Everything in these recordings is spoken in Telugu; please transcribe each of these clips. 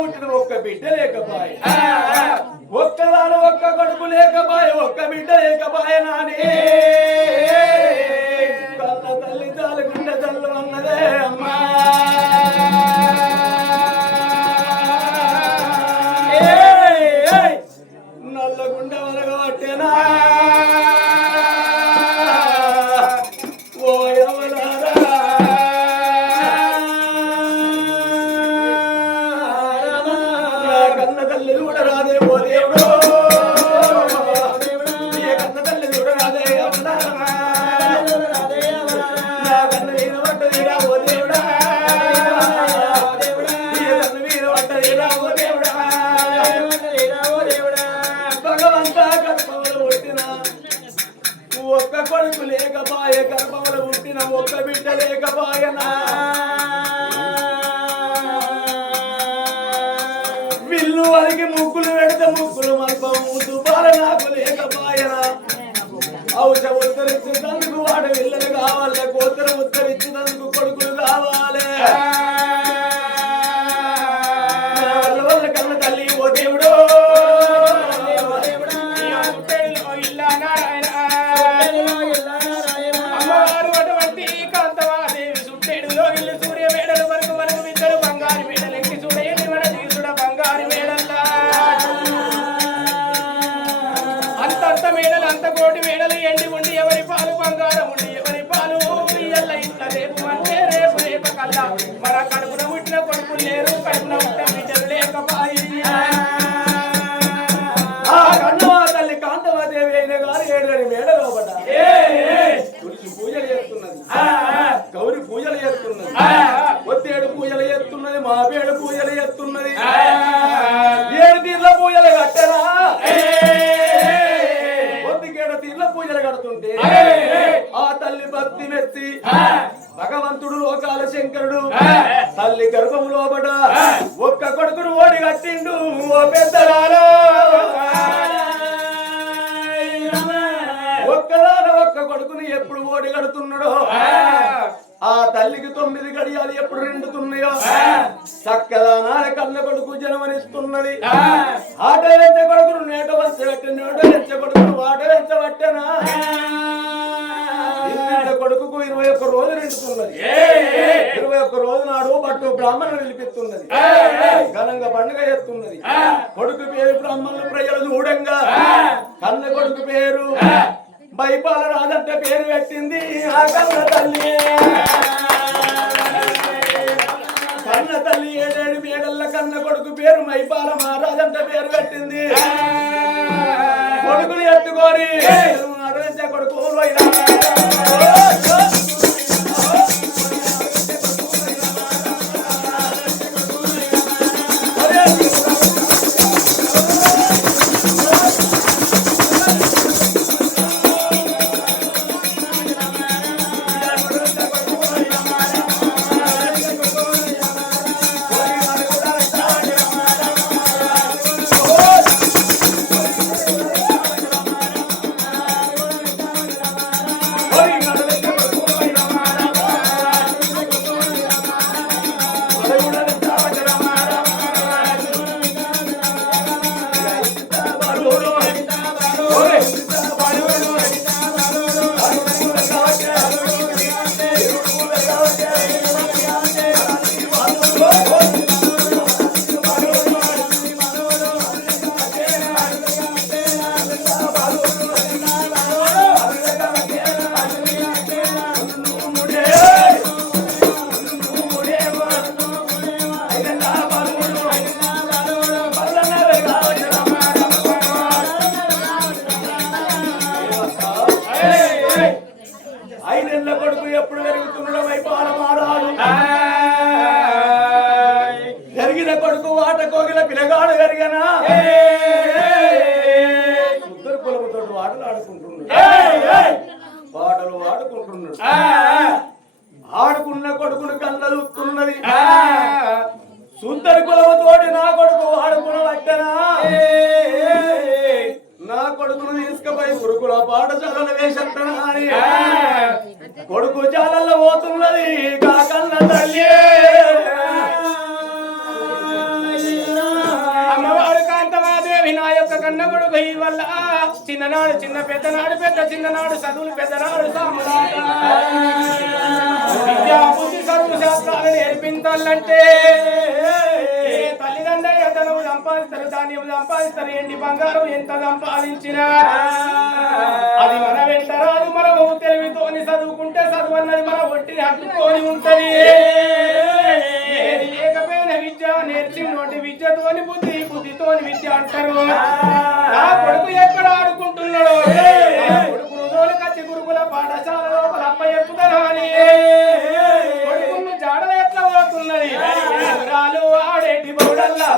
పుట్టిన ఒక్క బిడ్డ లేకపాయ. ఒక్కదాని ఒక్క కొడుకు లేకపాయ ఒక్క బిడ్డ లేకపాయ నాని. కళ్ళ తల్లి తాలుకుంటే తల్లు అన్నదే అమ్మా. ఒక్క కొడుకు లేకపాయ గర్భములు పుట్టిన ఒక్క బిడ్డ లేకపాయనా విల్లు వారికి ముక్కులు పెడితే ముక్కులు మల్పము దుబాల నాకు లేకపాయనా ఔష ఉత్తరించినందుకు వాడు విల్లలు కావాలి కోతరు ఉత్తరించినందుకు కల్లా మన కడుపున పుట్టిన కొడుకులు లేరు కడుపున పుట్టిన బిడ్డలు లేకపాయి. ఆ కన్నవ తల్లి కాంతమాదేవి అయిన గారు ఏడు మేడ లోపల తులసి పూజలు చేస్తున్నది. గౌరి పూజలు చేస్తున్నది. ఒత్తేడు పూజలు చేస్తున్నది మాపేడు పూజలు చేస్తున్నది. ఏడు తీర్ల పూజలు కట్టరా? ఒత్తికేడు తీర్ల పూజలు కడుతుంటే ఆ తల్లి భక్తి మెత్తి శంకరుడు. తల్లి గర్భము లోపట ఒక్క కొడుకును ఓడి కట్టిండు. ఓ పెద్దలాలో ఒక్కదాన ఒక్క కొడుకుని ఎప్పుడు ఓడి కడుతున్నాడో? ఆ తల్లికి తొమ్మిది గడియాలు ఎప్పుడు రెండుతున్నాయో చక్కదానాల కన్న కొడుకు జన్మనిస్తున్నది. ఆట పిలిపిస్తున్నది ఘనంగా పండుగ చేస్తున్నది. కొడుకు పేరు బ్రాహ్మణులు ప్రజలు చూడంగా. కన్న కొడుకు పేరు బైపాల రాదంట పేరు పెట్టింది ఆ కన్న తల్లి. కన్న తల్లి ఏడేడు మేడల్ల కన్న కొడుకు పేరు మైపాల మహారాజంట పేరు పెట్టింది. కొడుకుని ఎత్తుకొని పెద్దనాడు పెద్ద చిన్ననాడు చదువులు పెద్దనాడు విద్యా బుద్ధి చదువు శాస్త్రాలు నేర్పించాలంటే తల్లిదండ్రులు సంపాదిస్తారు ధాన్యం సంపాదిస్తారు ఎండి బంగారం ఎంత సంపాదించినా? అది మన వెంట రాదు మనము తెలివితోని చదువుకుంటే చదువు అన్నది మన ఒట్టిని హత్తుకొని ఉంటది. లేకపోయిన విద్య నేర్చి నోటి విద్యతోని బుద్ధి బుద్ధితోని విద్య అంటారు. నా కొడుకు ఎక్కడ ఆడుకుంటున్నాడు? కొడుకు రోజులు కచ్చి గురుకుల పాఠశాల లోపల అప్ప చెప్పుతారా అని కొడుకును జాడలు ఎట్లా పోతున్నది ఆడేటి బౌడల్లా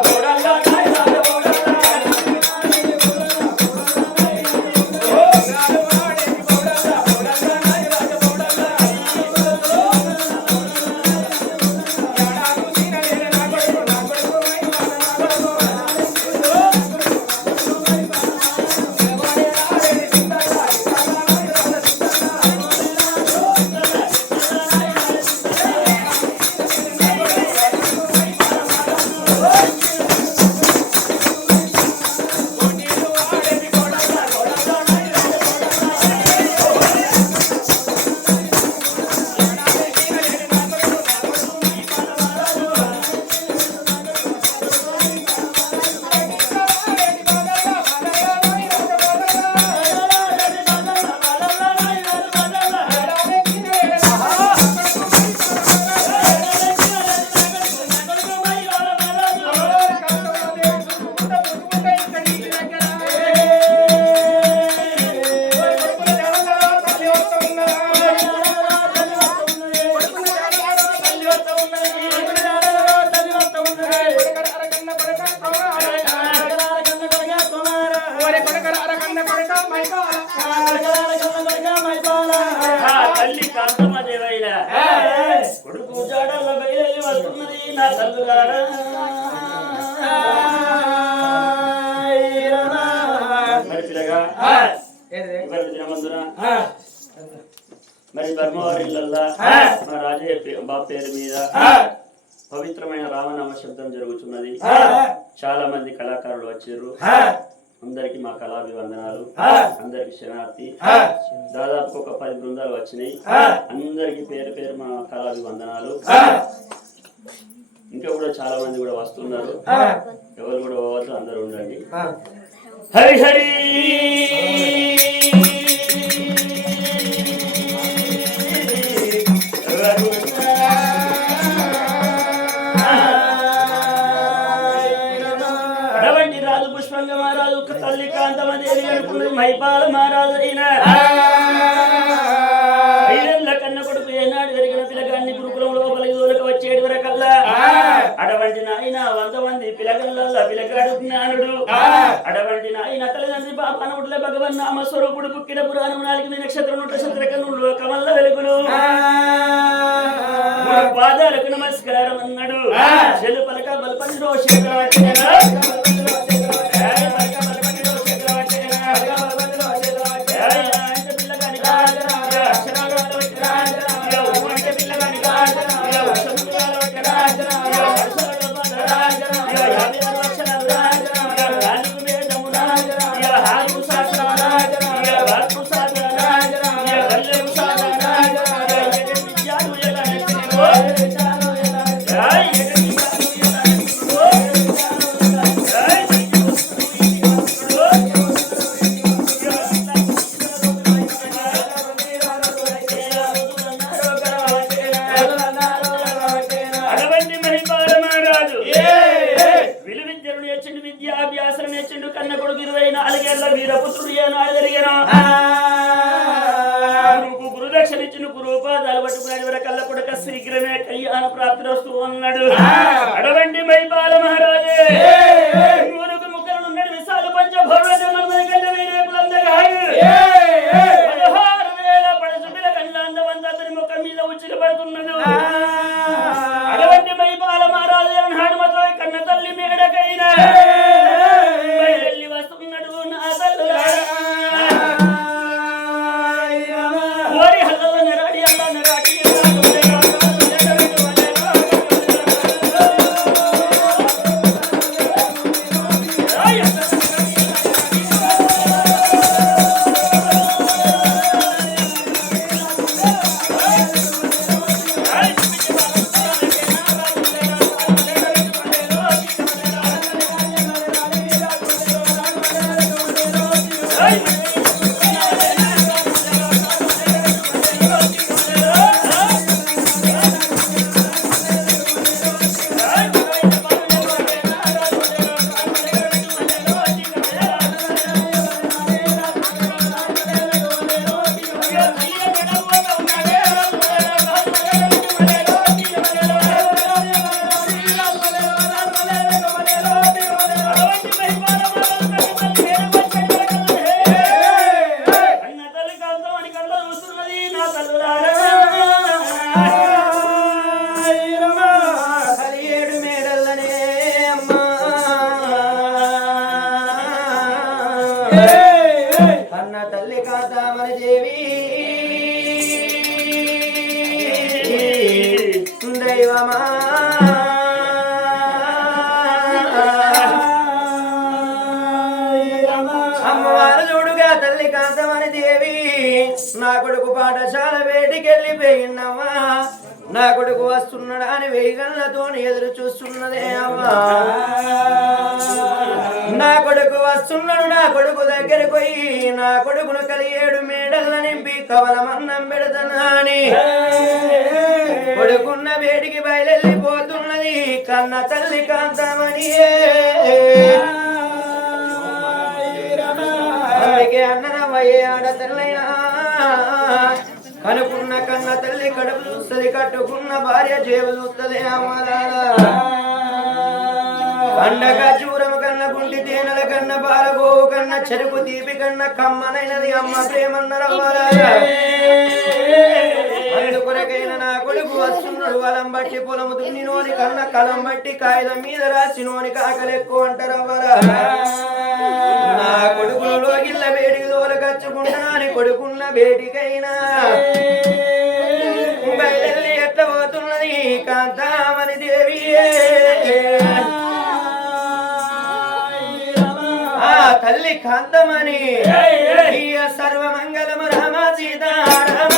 నా మరి పిల్లగా మా రాజయ్య బాబు పేరు మీద పవిత్రమైన రామనామ శబ్దం జరుగుతున్నది చాలా మంది కళాకారులు వచ్చారు. అందరికి మా కళాభివందనాలు. అందరికి శరణార్థి. దాదాపు ఒక పది బృందాలు వచ్చినాయి. అందరికి పేరు పేరు మా కళాభివందనాలు. ఇంకా కూడా చాలా మంది కూడా వస్తున్నారు. ఎవరు కూడా పోవద్దు అందరూ ఉండండి. హరి హరి! రాజు పుష్పంగ మహారాజు తల్లి కాంతమదేవి అనుకున్నది మైపాల మహారాజు అయినా అటువంటి నాయన వంద మంది పిలగల్ల పిలగాడు జ్ఞానుడు. అటువంటి నాయన తల్లిదండ్రి పాపనవుడుల భగవన్ నామ స్వరూపుడు పుక్కిన పురాణం నాలుగు నక్షత్రం నక్షత్ర కన్నులు కమల్ల వెలుగులు. పాదాలకు నమస్కారం అన్నాడు చెల్లు పలక జరిగాను గురుదక్షిణ ఇచ్చిన గురుపాదాలు పట్టుకున్నాడు వరకల్ల కొడక శీఘ్రమే కళ్యాణ ప్రాప్తి వస్తూ ఉన్నాడు. అడవండి మైపాల మహారాజే. గురుకు ముక్కలు ఉన్నాడు విశాల పంచ భవ్య కంటే వీరేపులందరూ పదహారు వేల పడసు పిల్లకల్ల అందమంతా అతని ముఖం మీద పడుతున్నది మైపాల మహారాజు నాడు మాత్రం కన్న తల్లి మేడకైనా. కాస్తామన దేవి దైవమా చూడుగా తల్లి కాస్తామని దేవి నా కొడుకు పాఠశాల వేడికెళ్ళిపోయిందమ్మా నా కొడుకు వస్తున్నాడా అని వెయ్యి కళ్ళతో ఎదురు చూస్తున్నదే అమ్మా. నా కొడుకు వస్తున్నాడు నా కొడుకు దగ్గరకు పోయి నా కొడుకును కలియేడు మేడల్ల నింపి కవలమన్నం పెడతానా కొడుకున్న వేడికి బయలెళ్ళిపోతున్నది కన్న తల్లి కాంతమని అందుకే అన్ననమ్మయ్యే ఆడతల్లైనా కనుకున్న కన్న తల్లి కడుపు చూస్తుంది కట్టుకున్న భార్య జేబు చూస్తుంది పండగ చూర కన్న బాలగో కన్న చెరుకు దీపి కన్న కమ్మనైనది అమ్మ ప్రేమన్నరవ్వాలా? అందుకొరకైన నా కొడుకు వస్తున్నాడు వలం బట్టి పొలము దున్నినోని కన్న కలం బట్టి కాగితం మీద రాసినోని కాకలెక్కువ అంటారవ్వరా నా కొడుకులలో గిల్ల వేడికి దోలకచ్చుకుంటానని కొడుకున్న వేడికైనా బయలెల్లి పోతున్నది? కాంతామని దేవి తల్లి కాంతమణి సర్వమంగళము రామ సీతారామ